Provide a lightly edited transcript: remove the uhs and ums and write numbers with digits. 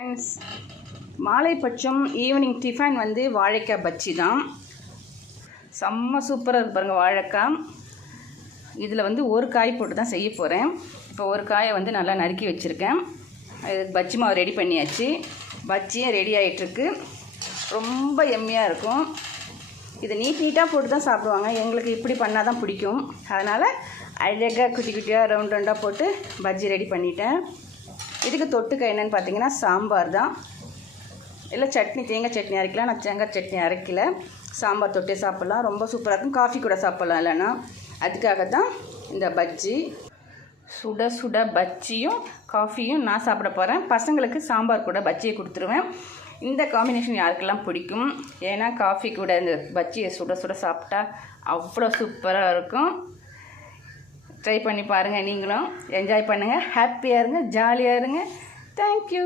Friends, மாலை பட்சம் evening tiffin வந்து வாழைக்காய் பஜ்ஜி தான். செம்ம சூப்பராக இருக்கு பாருங்கள் வாழைக்காய். இதில் வந்து ஒரு காய் போட்டு தான் செய்ய போகிறேன். இப்போ ஒரு காயை வந்து நல்லா நறுக்கி வச்சுருக்கேன். பஜ்ஜி மாவு ரெடி பண்ணியாச்சு. பஜ்ஜியும் ரெடி ஆகிட்டுருக்கு. ரொம்ப எம்மியாக இருக்கும். இது நீட்டாக போட்டு தான் சாப்பிடுவாங்க. எங்களுக்கு இப்படி பண்ணால் தான் பிடிக்கும். அதனால் அழகாக குட்டி குட்டியாக ரவுண்ட் ரவுண்டாக போட்டு பஜ்ஜி ரெடி பண்ணிட்டேன். இதுக்கு தொட்டுக்க என்னென்னு பார்த்தீங்கன்னா சாம்பார் தான். இல்லை சட்னி, தேங்காய் சட்னி அரைக்கலாம். நான் தேங்காய் சட்னி அரைக்கல. சாம்பார் தொட்டே சாப்பிட்லாம். ரொம்ப சூப்பராக இருக்கும். காஃபி கூட சாப்பிட்லாம். இல்லைன்னா அதுக்காக தான் இந்த பஜ்ஜி. சுட சுட பஜ்ஜியும் காஃபியும் நான் சாப்பிட போகிறேன். பசங்களுக்கு சாம்பார் கூட பஜ்ஜியை கொடுத்துருவேன். இந்த காம்பினேஷன் யாருக்கெல்லாம் பிடிக்கும். ஏன்னா காஃபி கூட இந்த பஜ்ஜியை சுட சுட சாப்பிட்டா அவ்வளோ சூப்பராக இருக்கும். ட்ரை பண்ணி பாருங்கள். நீங்களும் என்ஜாய் பண்ணுங்கள். ஹாப்பியாக இருங்க, ஜாலியாக இருங்க. தேங்க்யூ.